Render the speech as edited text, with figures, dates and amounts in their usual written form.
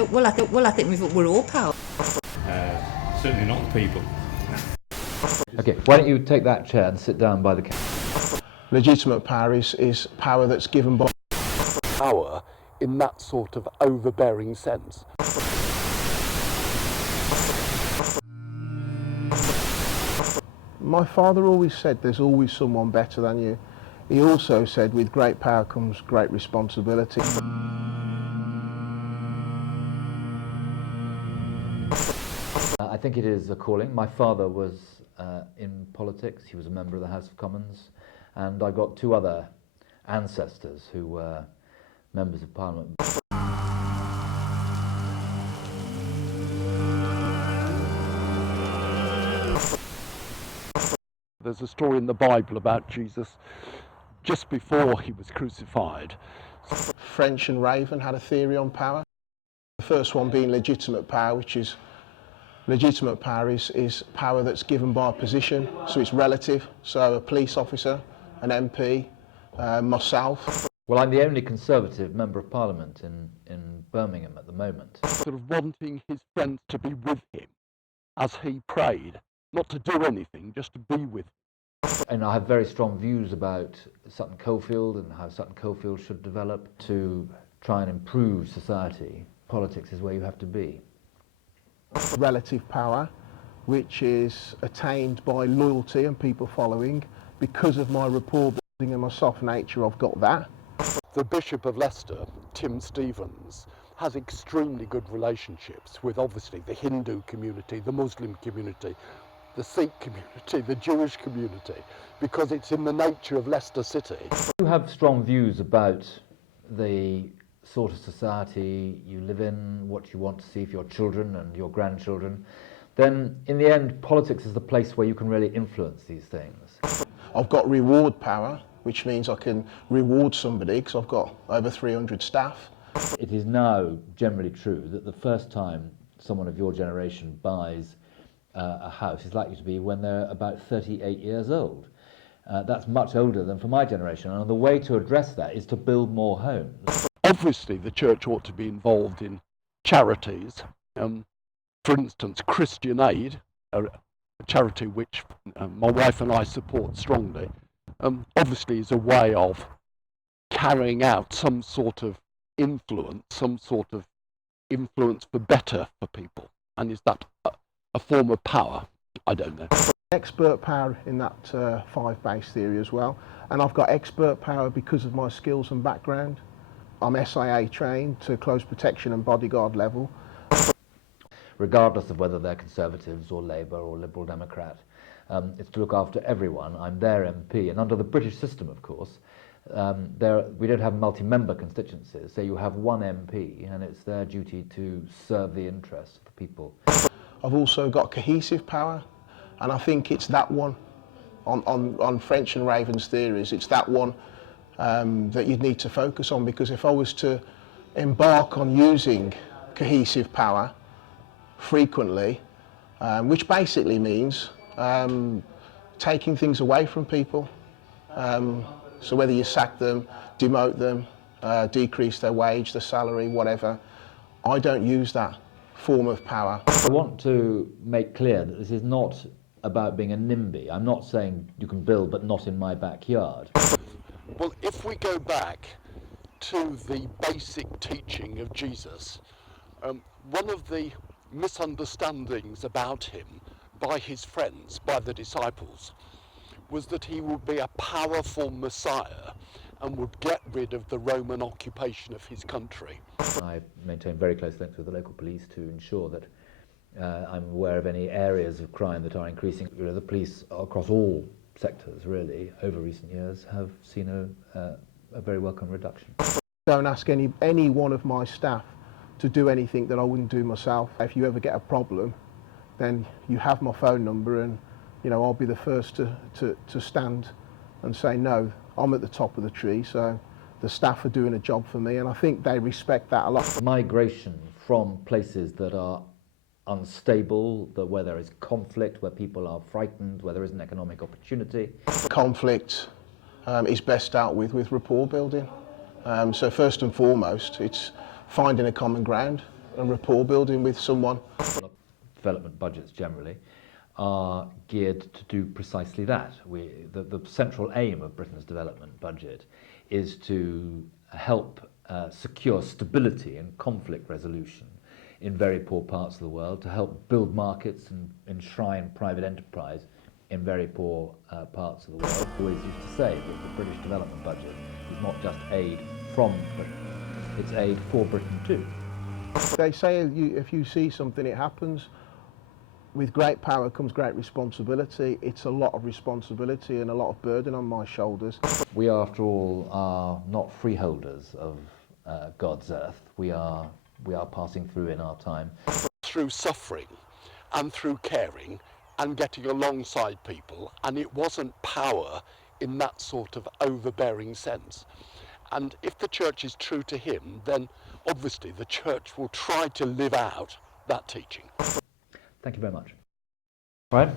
I think we're all powerful. Certainly not the people. Okay, why don't you take that chair and sit down by the camera? Legitimate power is power that's given by power in that sort of overbearing sense. My father always said there's always someone better than you. He also said with great power comes great responsibility. I think it is a calling. My father was in politics. He was a member of the House of Commons, and I've got two other ancestors who were members of Parliament. There's a story in the Bible about Jesus just before he was crucified. French and Raven had a theory on power. The first one being legitimate power, which is legitimate power is power that's given by a position, so it's relative. So a police officer, an MP, myself. Well, I'm the only Conservative Member of Parliament in Birmingham at the moment. Sort of wanting his friends to be with him as he prayed, not to do anything, just to be with him. And I have very strong views about Sutton Coldfield and how Sutton Coldfield should develop to try and improve society. Politics is where you have to be. Relative power, which is attained by loyalty and people following. Because of my rapport building and my soft nature, I've got that. The Bishop of Leicester, Tim Stevens, has extremely good relationships with obviously the Hindu community, the Muslim community, the Sikh community, the Jewish community, because it's in the nature of Leicester City. You have strong views about the sort of society you live in, what you want to see for your children and your grandchildren, then in the end politics is the place where you can really influence these things. I've got reward power, which means I can reward somebody because I've got over 300 staff. It is now generally true that the first time someone of your generation buys a house is likely to be when they're about 38 years old. That's much older than for my generation, and the way to address that is to build more homes. Obviously the church ought to be involved in charities. For instance, Christian Aid, a charity which my wife and I support strongly, obviously is a way of carrying out some sort of influence for better for people. And is that a form of power? I don't know. Expert power in that 5 base theory as well. And I've got expert power because of my skills and background. I'm SIA trained to close protection and bodyguard level. Regardless of whether they're Conservatives or Labour or Liberal Democrat, it's to look after everyone. I'm their MP, and under the British system, of course, we don't have multi-member constituencies, so you have one MP, and it's their duty to serve the interests of the people. I've also got cohesive power, and I think it's that one, on French and Raven's theories, it's that one that you'd need to focus on, because if I was to embark on using cohesive power frequently, which basically means taking things away from people, so whether you sack them, demote them, decrease their wage, their salary, whatever, I don't use that form of power. I want to make clear that this is not about being a NIMBY. I'm not saying you can build but not in my backyard. Well, if we go back to the basic teaching of Jesus, one of the misunderstandings about him by his friends, by the disciples, was that he would be a powerful Messiah and would get rid of the Roman occupation of his country. I maintain very close links with the local police to ensure that I'm aware of any areas of crime that are increasing. You know, the police across all sectors, really, over recent years, have seen a very welcome reduction. Don't ask any one of my staff to do anything that I wouldn't do myself. If you ever get a problem, then you have my phone number, and you know, I'll be the first to stand and say, no, I'm at the top of the tree, so the staff are doing a job for me, and I think they respect that a lot. Migration from places that are unstable, where there is conflict, where people are frightened, where there isn't economic opportunity. Conflict is best dealt with rapport building. So first and foremost, it's finding a common ground. and rapport building with someone. Development budgets generally are geared to do precisely that. The central aim of Britain's development budget is to help secure stability and conflict resolution in very poor parts of the world, to help build markets and enshrine private enterprise in very poor parts of the world. I always used to say that the British development budget is not just aid from Britain, it's aid for Britain too. They say if you see something, it happens. With great power comes great responsibility. It's a lot of responsibility and a lot of burden on my shoulders. We, after all, are not freeholders of God's earth. We are passing through in our time. Through suffering and through caring and getting alongside people, and it wasn't power in that sort of overbearing sense. And if the church is true to him, then obviously the church will try to live out that teaching. Thank you very much. Right.